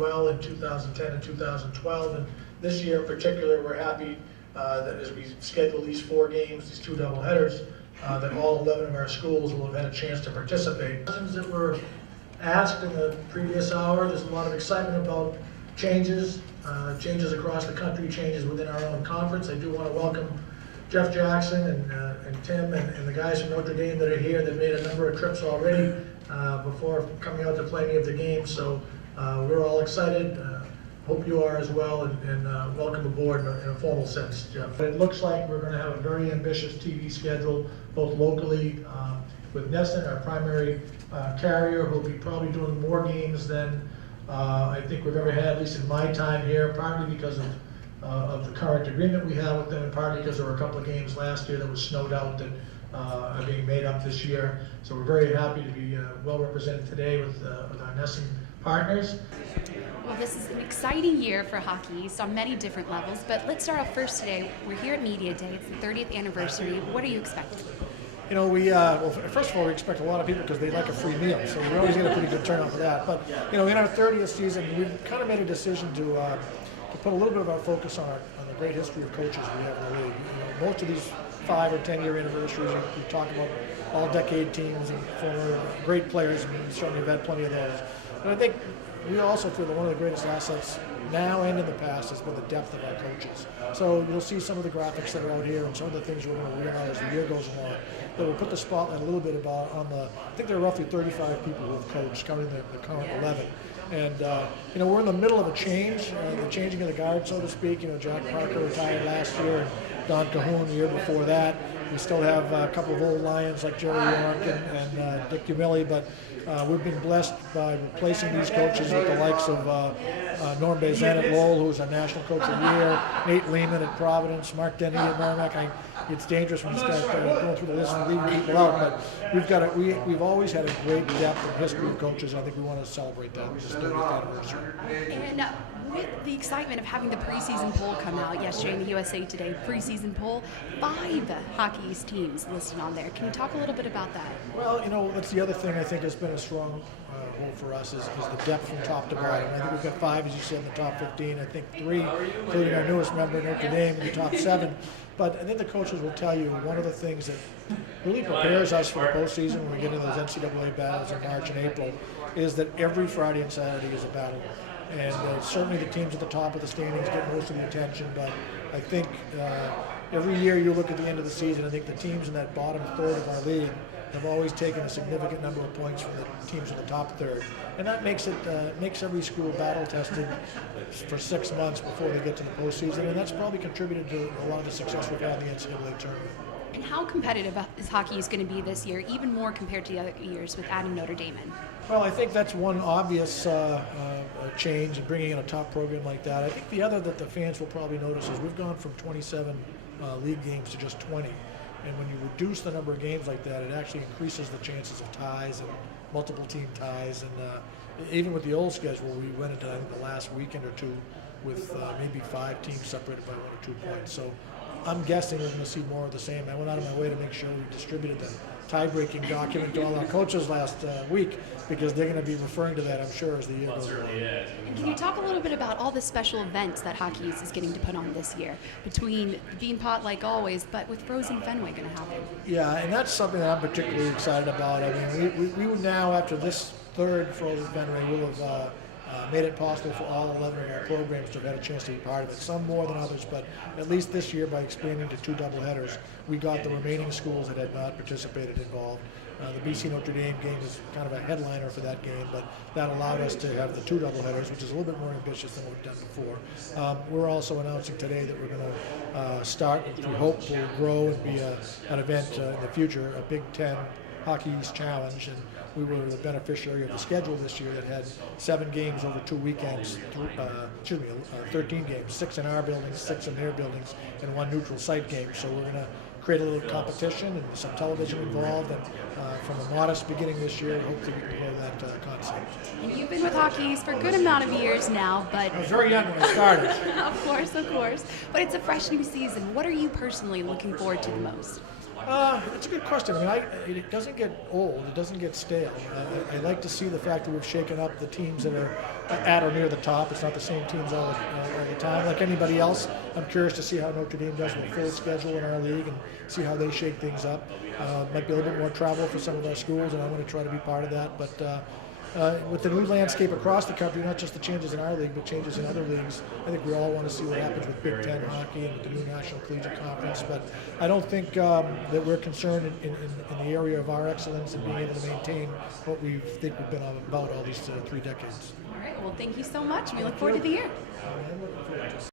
well in 2010 and 2012, and this year in particular, we're happy that as we schedule these 4 games, these 2 doubleheaders, that all 11 of our schools will have had a chance to participate. Questions that were asked in the previous hour, there's a lot of excitement about changes across the country, changes within our own conference. I do want to welcome Jeff Jackson and Tim and the guys from Notre Dame that are here. They've made a number of trips already before coming out to play any of the games, so we're all excited. Hope you are as well, and welcome aboard in a formal sense, Jeff. But it looks like we're going to have a very ambitious TV schedule, both locally with Nesson, our primary carrier, who will be probably doing more games than I think we've ever had, at least in my time here, partly because of the current agreement we have with them, and partly because there were a couple of games last year that was snowed out that are being made up this year. So we're very happy to be well represented today with our Nesson partners. Well, this is an exciting year for Hockey East on many different levels, but let's start off first today. We're here at Media Day. It's the 30th anniversary. What are you expecting? You know, well, first of all, we expect a lot of people because they like a free meal, so we always get a pretty good turnout for that. But, you know, in our 30th season, we've kind of made a decision to put a little bit of our focus on the great history of coaches we have in the league. You know, most of these 5 or 10 year anniversaries, we talk about all decade teams and former great players, and certainly we've had plenty of those. But I think we also feel that one of the greatest assets now and in the past has been the depth of our coaches. So you'll see some of the graphics that are out here and some of the things we're going to realize as the year goes along. But we'll put the spotlight a little bit about on the, I think there are roughly 35 people who have coached, counting the current 11. And, you know, we're in the middle of a change, the changing of the guard, so to speak. You know, Jack Parker retired last year, and Don Cahoon the year before that. We still have a couple of old Lions like Jerry York and Dick Umili, but we've been blessed by replacing these coaches with the likes of Norm Bazan at Lowell, who was our National Coach of the Year, Nate Lehman at Providence, Mark Denny at Merrimack. It's dangerous when you start going through the list and leaving people out, but we've always had a great depth and history of coaches. I think we want to celebrate that this 30th anniversary. And with the excitement of having the preseason poll come out yesterday in the USA Today preseason poll, 5 Hockey East teams listed on there. Can you talk a little bit about that? Well, you know, that's the other thing I think has been a strong hold for us is the depth from top to bottom. I think we've got 5, as you said, in the top 15. I think 3, including our newest member, Notre Dame, in the top 7. But I think the coaches will tell you one of the things that really prepares us for the postseason when we get into those NCAA battles in March and April is that every Friday and Saturday is a battle. And certainly the teams at the top of the standings get most of the attention, but I think every year you look at the end of the season, I think the teams in that bottom third of our league have always taken a significant number of points from the teams in the top third. And that makes every school battle tested for 6 months before they get to the postseason, and that's probably contributed to a lot of the success we've had in the NCAA tournament. And how competitive is Hockey East going to be this year, even more compared to the other years with adding Notre Dame in? Well, I think that's one obvious change in bringing in a top program like that. I think the other that the fans will probably notice is we've gone from 27 league games to just 20. And when you reduce the number of games like that, it actually increases the chances of ties and multiple team ties. And even with the old schedule, we went into the last weekend or 2 with maybe 5 teams separated by 1 or 2 points. So I'm guessing we're going to see more of the same. I went out of my way to make sure we distributed the tie-breaking document to all our coaches last week because they're going to be referring to that, I'm sure, as the year goes on. And can you talk a little bit about all the special events that Hockey East is getting to put on this year, between Bean Pot like always, but with Frozen Fenway going to happen? Yeah, and that's something that I'm particularly excited about. I mean, we would now, after this 3rd Frozen Fenway, will have made it possible for all 11 of our programs to have had a chance to be part of it. Some more than others, but at least this year, by expanding to 2 doubleheaders, we got the remaining schools that had not participated involved. The BC Notre Dame game was kind of a headliner for that game, but that allowed us to have the 2 doubleheaders, which is a little bit more ambitious than what we've done before. We're also announcing today that we're going to start, which we hope will grow and be an event in the future, a Big Ten Hockey East Challenge, and we were the beneficiary of the schedule this year that had 7 games over 2 weekends, 13 games, 6 in our buildings, 6 in their buildings, and 1 neutral site game. So we're going to create a little competition and some television involved, and from a modest beginning this year, hopefully we can grow that concept. And you've been with Hockey East for a good amount of years now, but... I was very young when I started. Of course. But it's a fresh new season. What are you personally looking forward to the most? It's a good question. I mean, it doesn't get old. It doesn't get stale. I like to see the fact that we've shaken up the teams that are at or near the top. It's not the same teams all the time. Like anybody else, I'm curious to see how Notre Dame does with a full schedule in our league and see how they shake things up. Might be a little bit more travel for some of our schools, and I want to try to be part of that. But with the new landscape across the country, not just the changes in our league, but changes in other leagues, I think we all want to see what happens with Big Ten hockey and with the new National Collegiate Conference. But I don't think that we're concerned in the area of our excellence and being able to maintain what we think we've been about all these 3 decades. All right. Well, thank you so much. We look forward to the year. I'm looking forward to it.